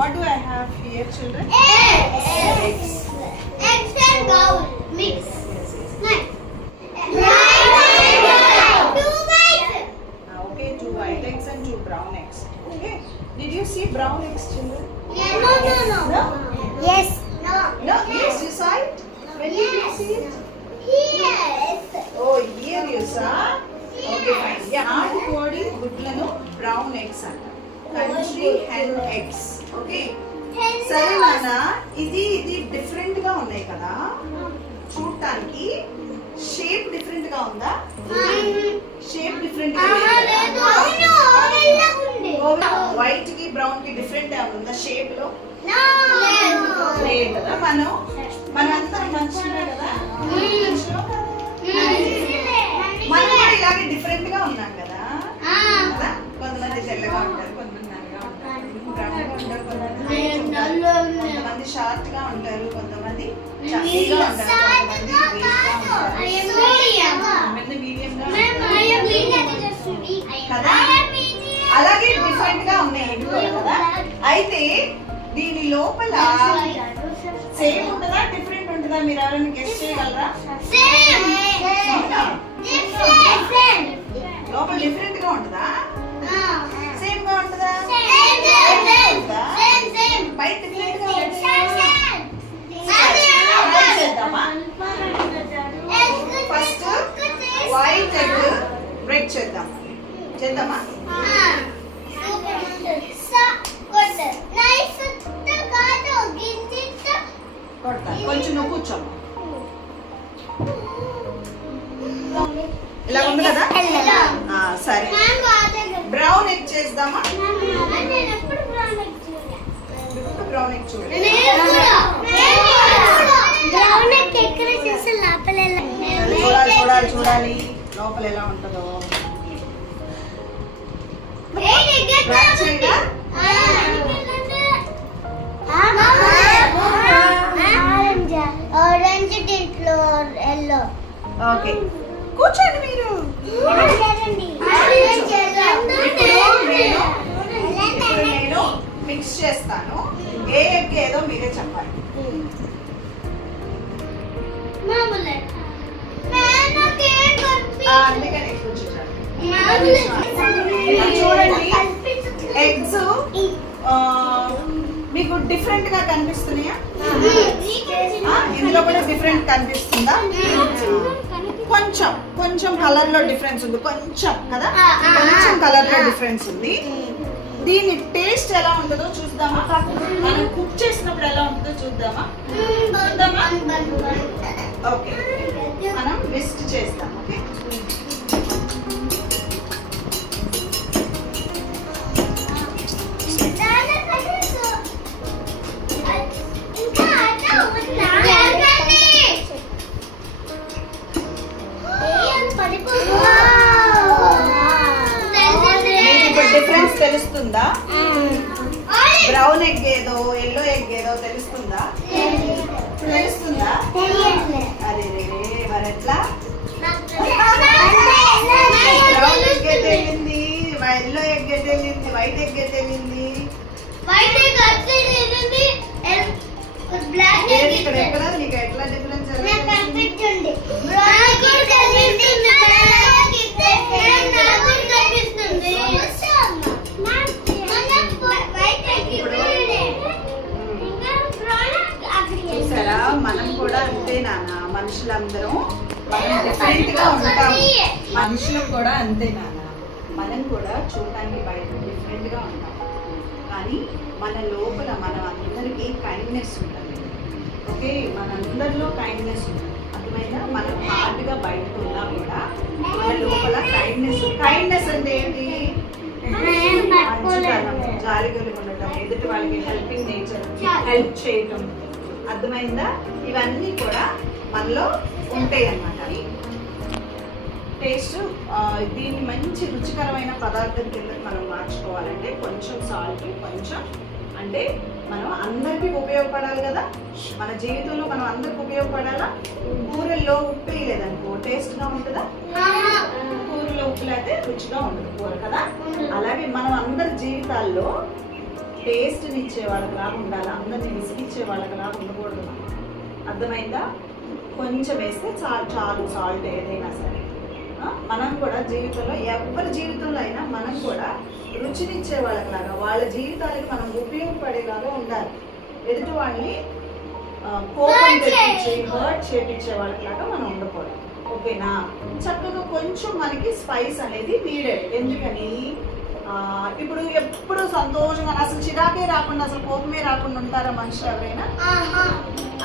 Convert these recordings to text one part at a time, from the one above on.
What do I have here, children? Eggs. Eggs and bowl. Mix. Nice. Two white. Okay, 2 white eggs and 2 brown eggs. Okay. Did you see brown eggs, children? No. No? Yes. No. No. Yes, you saw it. When did you see it? Yes. Oh, here you saw. Okay, fine. Yeah. నాటుకోడి గుడ్లను brown eggs అంట. Country hen eggs. Okay. సరే నాన్న, ఇది different గా ఉన్నాయి కదా చూడటానికి. షేప్ డిఫరెంట్ గా ఉందా? షేప్ డిఫరెంట్ గా వైట్ కి బ్రౌన్ కి డిఫరెంట్ గా ఉందా షేప్ లో? లేదు కదా. మనందరం మనుషులే కదా. మనం కూడా ఇలాగే డిఫరెంట్ గా ఉన్నాం కదా. కొంతమంది తెల్లగా ఉంటారు, కొంతమంది నల్లగా ఉంటారు, కొంతమంది షార్ట్ గా ఉంటారు, కొంతమంది చక్కగా ఉంటారు, కొంతమంది మీడియం గా కదా. అలాగే డిఫరెంట్ గా ఉన్నాయి కదా. అయితే దీని లోపల సేమ్ ఉంటుందా డిఫరెంట్ ఉంటుందా? మీరు ఎవరైనా గెస్ చేయగలరా? లోపల డిఫరెంట్ గా ఉంటుందా? సేమ్ గా ఉంటుందా? బయట డిఫరెంట్ గా చేద్దామా? ఫస్ట్ వైట్ ఎగ్ బ్రేక్ చేద్దామా? కొడతా. కొంచెం నువ్వు కూర్చోమ్మా. ఇలా ఉంది కదా. సరే, బ్రౌన్ ఎగ్ చేద్దామా? బ్రౌన్ ఎగ్ చూడండి. చూడాలి లోపల ఎలా ఉంటుందో. ఆరెంజ్ దీంట్లో ఎల్లో. ఓకే, కూర్చోండి మీరు. నేను మిక్స్ చేస్తాను. ఏ ఎగ్ ఏదో మీరే చెప్పాలి. అందుకని చూడండి, ఎగ్స్ మీకు డిఫరెంట్ గా కనిపిస్తున్నాయా? ఇందులో కూడా డిఫరెంట్ కనిపిస్తుందా? కొంచెం కలర్ లో డిఫరెన్స్ ఉంది, కొంచెం కదా. కొంచెం కలర్ లో డిఫరెన్స్ ఉంది. దీని టేస్ట్ ఎలా ఉంటుందో చూద్దామా? మనం కుక్ చేసినప్పుడు ఎలా ఉంటుందో చూద్దామా? ఓకే, మనం విస్క్ చేస్తాం. ఓకే, డిఫరెన్స్ తెలుస్తుందా? బ్రౌన్ ఎగ్ ఏదో ఎల్లో ఎగ్ ఏదో తెలుస్తుందా? అరే మరి ఎట్లా? బ్రౌన్ ఎగ్ తెలియంది, ఎల్లో ఎగ్ తెలియంది, వైట్ ఎగ్ తెలియంది. ఇక్కడ ఎక్కడ నీకు ఎట్లా డిఫరెన్స్? చూసారా, మనం కూడా అంతే నాన్న. మనుషులందరం మనం డిఫరెంట్ గా ఉంటాం. మనుషులు కూడా అంతే నాన్న. మనం కూడా చూడటానికి బయట డిఫరెంట్ గా ఉంటాం, కానీ మన లోపల మనం అందరికీ కైండ్నెస్ ఉంటుంది. ఓకే, మనందరిలో కైండ్నెస్ ఉంటుంది. అర్థమైనా? మనం హార్డ్ గా బయటకు ఉన్నా కూడా మన లోపల కైండ్నెస్ అంటే ఏంటి? జాలిగలు ఉండటం, ఎదుటి వాళ్ళకి హెల్పింగ్ నేచర్, హెల్ప్ చేయటం. అర్థమైందా? ఇవన్నీ కూడా మనలో ఉంటాయి అన్నమాట. టేస్ట్ దీన్ని మంచి రుచికరమైన పదార్థం కింద మనం మార్చుకోవాలంటే కొంచెం సాల్ట్, కొంచెం అంటే మనం అందరికీ ఉపయోగపడాలి కదా. మన జీవితంలో మనం అందరికి ఉపయోగపడాలా. కూరల్లో ఉప్పు లేదనుకో టేస్ట్గా ఉంటుందా? కూరలో ఉప్పు లేకపోతే రుచిగా ఉంటుంది కూర కదా. అలాగే మనం అందరి జీవితాల్లో టేస్ట్ని ఇచ్చే వాళ్ళకిలాగా ఉండాలి, అందరినీ విసిగిచ్చే వాళ్ళకిలాగా ఉండకూడదు. అర్థమైందా? కొంచెం వేస్తే చాలు చాలు సాల్ట్ ఏదైనా సరే. మనం కూడా జీవితంలో ఎవరి జీవితంలో అయినా మనం కూడా రుచినిచ్చే వాళ్ళకిలాగా వాళ్ళ జీవితానికి మనం ఉపయోగపడేలాగా ఉండాలి. ఎదుటి వాళ్ళని కోపం తెప్పించి హర్ట్ చేపించే వాళ్ళకిలాగా మనం ఉండకూడదు. ఓకేనా? చక్కగా కొంచెం మనకి స్పైస్ అనేది నీడెడ్. ఎందుకని ఇప్పుడు ఎప్పుడు సంతోషంగా అసలు చిరాకే రాకుండా అసలు కోపమే రాకుండా ఉంటారా మనుషులు ఎవరైనా?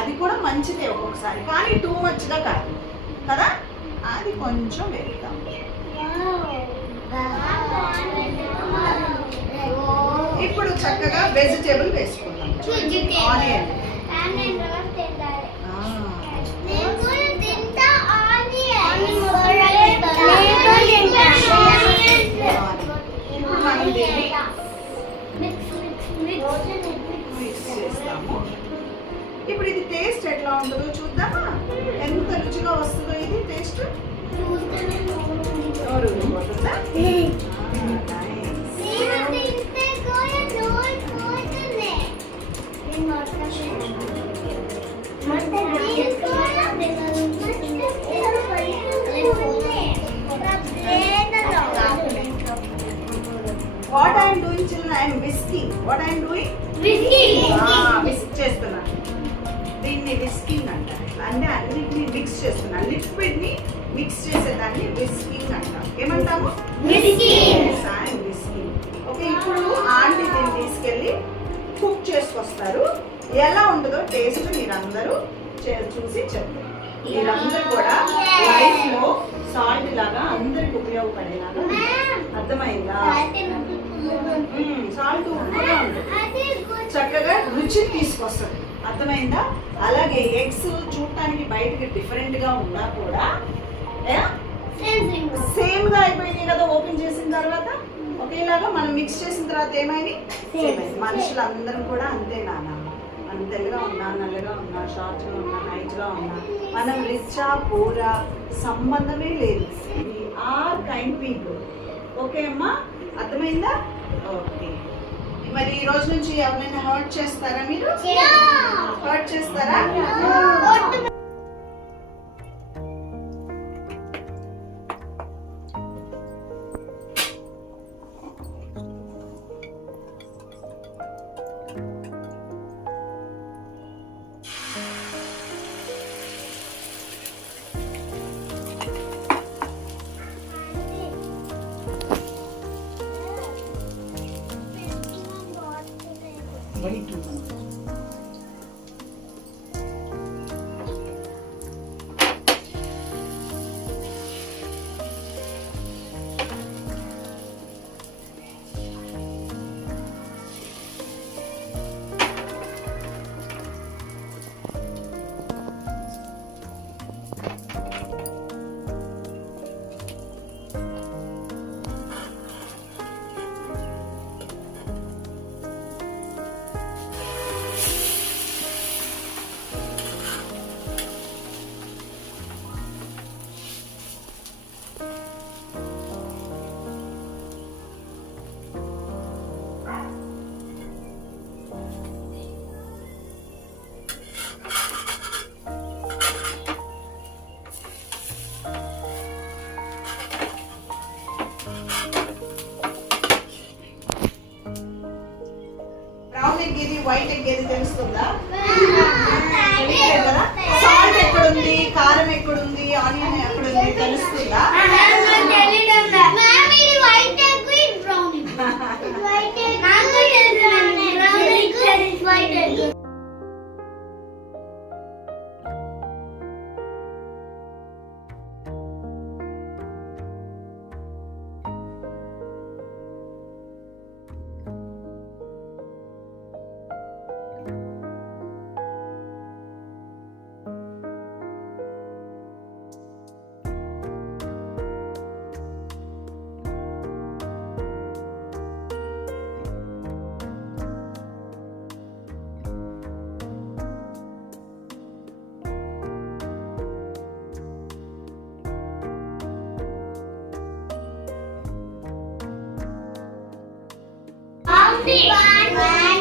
అది కూడా మంచిదే ఒక్కొక్కసారి, కానీ టూ మచ్గా కాదు కదా. అది కొంచెం వేద్దాం. ఇప్పుడు చక్కగా వెజిటేబుల్ వేసుకుందాం. ఆనియన్ మనం దీన్ని మిక్స్ చేస్తాము. ఇప్పుడు ఇది టేస్ట్ ఎట్లా ఉంటుందో చూద్దామా? ఎంత రుచిగా వస్తుందో ఇది taste. ఊరిపోతుందా? What I am doing, children, I am whisking. What I am doing? Whisk చేస్తున్నా. దీన్ని విస్కింగ్ అంటారు. అంటే అన్నిటిని మిక్స్ చేస్తున్నా. లిక్విడ్ ని మిక్స్ చేసేదాన్ని విస్కింగ్ అంటాం. ఏమంటాము? విస్కింగ్. ఓకే, ఇప్పుడు ఆంటీ దీన్ని తీసుకెళ్ళి కుక్ చేసుకొస్తారు. ఎలా ఉంటుందో టేస్ట్ మీరందరూ చూసి చెప్పండి. మీరందరూ కూడా లైఫ్ లో సాల్ట్ లాగా అందరికి ఉపయోగపడేలాగా. అర్థమైందా? సాల్ట్ ఉప్పుగా ఉంటుంది, చక్కగా రుచిని తీసుకొస్తుంది. అర్థమైందా? అలాగే ఎగ్స్ చూడటానికి బయటకి డిఫరెంట్ గా ఉన్నా కూడా సేమ్ గా అయిపోయింది కదా. ఓపెన్ చేసిన తర్వాత ఒకేలాగా మనం మిక్స్ చేసిన తర్వాత ఏమైంది? మనుషులందరం కూడా అంతే నాన్న. మనం తెల్లగా ఉన్నా, నల్లగా ఉన్నా, షార్ట్ గా ఉన్నా, హైట్ గా ఉన్నా, మనం రిచ్చా పూరా సంబంధమే లేదు. We are kind people. Okay అమ్మా, అర్థమైందా? ఓకే, మరి ఈ రోజు నుంచి ఎవరైనా హర్ట్ చేస్తారా? మీరు హర్ట్ చేస్తారా? వైట్ ఎగ్ ఏది తెలుస్తుందా? కదా. సాల్ట్ ఎక్కడుంది, కారం ఎక్కడుంది, ఆనియన్ ఎక్కడుంది తెలుస్తుందా? One.